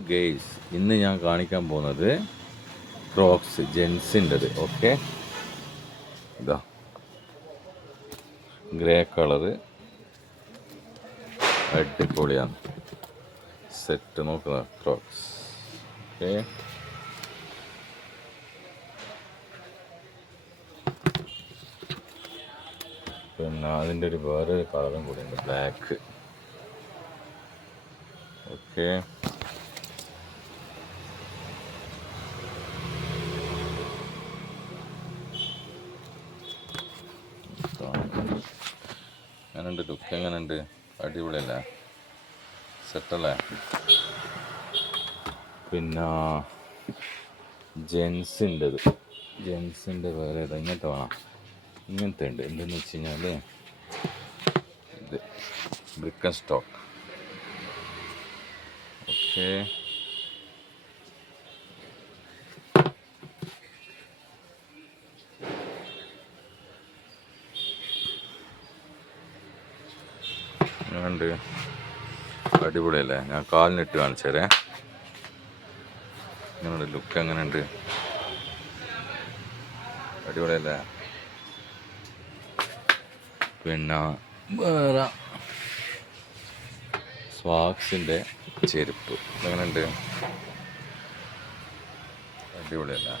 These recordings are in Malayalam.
ഗെയ്സ് ഇന്ന് ഞാൻ കാണിക്കാൻ പോകുന്നത് ക്രോക്സ് ജെൻസിൻ്റെത്. ഓക്കെ, ഇതാ ഗ്രേ കളറ് അടിപൊളിയാണ് സെറ്റ്. നോക്കുക ക്രോക്സ്. ഓക്കെ, പിന്നെ അതിൻ്റെ ഒരു വേറൊരു കളറും കൂടി ഉണ്ട്, ബ്ലാക്ക്. ഓക്കെ, എങ്ങനെയുണ്ട് ലുക്ക്? എങ്ങനെയുണ്ട്? അടിപൊളിയല്ലേ? സെറ്റല്ലേ? പിന്നെ ജെൻസിൻ്റെ വേറെ ഏതാ? ഇങ്ങനത്തെ വേണം. ഇങ്ങനത്തെ ഉണ്ട്. എന്തെന്ന് വെച്ച് കഴിഞ്ഞാൽ ഇത് ബ്രിക്കൻ സ്റ്റോക്ക്. ഓക്കെ, എങ്ങനെയുണ്ട്? അടിപൊളിയല്ലേ? ഞാൻ കാലിനിട്ട് കാണിച്ചേരേ. നിങ്ങളുടെ ലുക്ക് എങ്ങനെയുണ്ട്? അടിപൊളിയല്ലേ? പിന്നെ വേറെ സ്വാക്സിൻ്റെ ചെരുപ്പ് എങ്ങനെയുണ്ട്? അടിപൊളിയല്ലേ?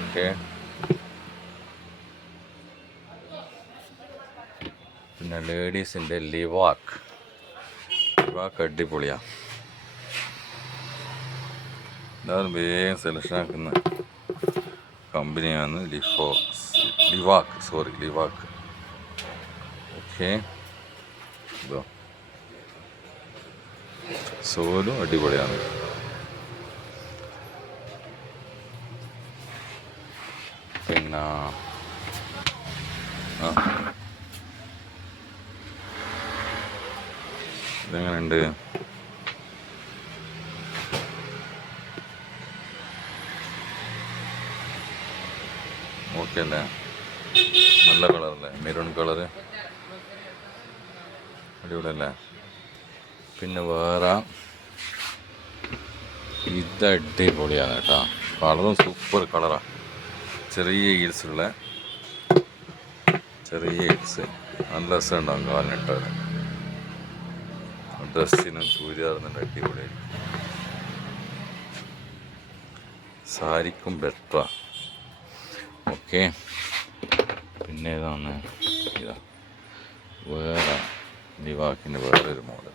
ഓക്കെ, പിന്നെ ലേഡീസിൻ്റെ ലിവാക്ക് അടിപൊളിയാണ്. എല്ലാവരും വേഗം സെലക്ഷൻ ആക്കുന്ന കമ്പനിയാണ് ലിവാക്ക്. ഓക്കെ, ഇതോ സോലും അടിപൊളിയാണ്. പിന്നെ ഇതെങ്ങനെയുണ്ട്? ഓക്കെ അല്ലേ? നല്ല കളറല്ലേ? മെറൂൺ കളറ് അടിപൊളിയല്ലേ? പിന്നെ വേറെ ഇത് അടിപൊളിയാണ് കേട്ടോ. കളറും സൂപ്പർ കളറാണ്. ചെറിയ ഹീൽസ് നല്ല രസമുണ്ടാകും കാലിനിട്ടത്. ഡ്രസ്സിനും ചൂരിദാറിനും അടിപൊളിയായിരിക്കും. സാരിക്കും ബെറ്ററാണ്. ഓക്കെ, പിന്നെ ഏതാണ്? ഇതാ വേറെ ലിവാക്കിൻ്റെ വേറൊരു മോഡൽ.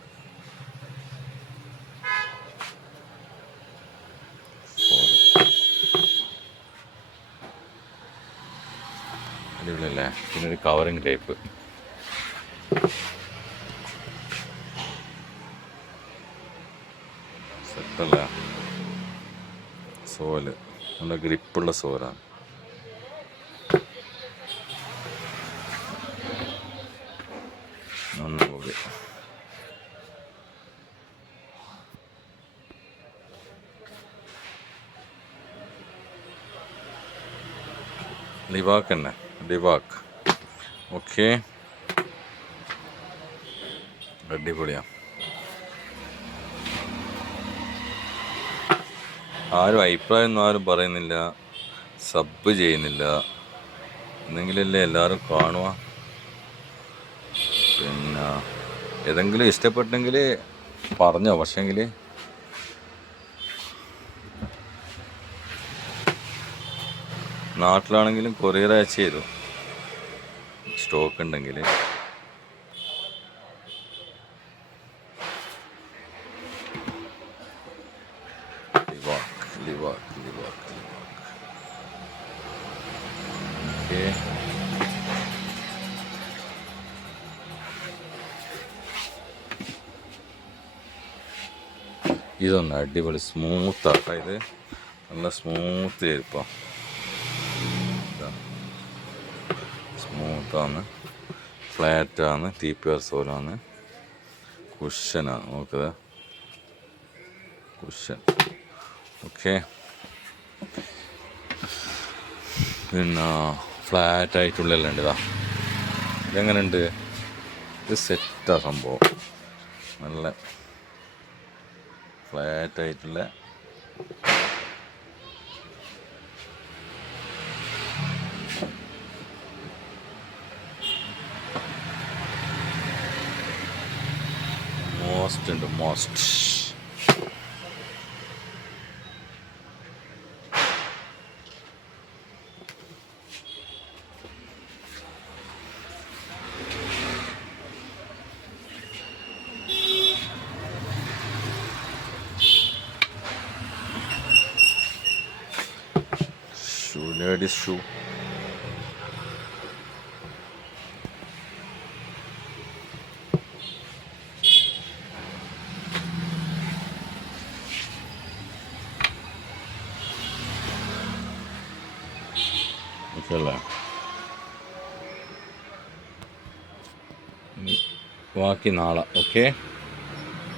അടിപൊളിയല്ലേ? പിന്നെ ഒരു കവറിങ് ടൈപ്പ്. സെറ്റല്ലേ? സോല് നല്ല ഗ്രിപ്പുള്ള സോലാണ്. ഒന്നുകൂടി ലിവാക്ക്. ഓക്കെ, അടിപൊളിയാണ്. ആരും അഭിപ്രായമൊന്നും ആരും പറയുന്നില്ല, സബ് ചെയ്യുന്നില്ല. എന്നെങ്കിലല്ലേ എല്ലാവരും കാണുക. പിന്നെ ഏതെങ്കിലും ഇഷ്ടപ്പെട്ടെങ്കിൽ പറഞ്ഞോ. പക്ഷേങ്കിൽ നാട്ടിലാണെങ്കിലും കൊറിയർ അയച്ചു തരും സ്റ്റോക്ക് ഉണ്ടെങ്കിൽ. ലിവാക്ക്. ഓക്കെ, ഇതൊന്ന് അടിപൊളി സ്മൂത്താട്ടോ. ഇത് നല്ല സ്മൂത്ത് ചെരുപ്പം. സ്മൂത്താണ്, ഫ്ലാറ്റാണ്, TPR സോലാണ്, കുഷനാണ്. നോക്കുക, കുഷൻ. ഓക്കെ, പിന്നെ ഫ്ലാറ്റായിട്ടുള്ളതെല്ലാം ഉണ്ട്. ഇതെങ്ങനെയുണ്ട്? ഇത് സെറ്റാ സംഭവം. നല്ല ഫ്ലാറ്റ് ആയിട്ടുള്ള മോസ്റ്റ് ഉണ്ട് മോസ്റ്റ്. Ladies shoe. ഓക്കെ, ബാക്കി നാളെ. ഓക്കെ.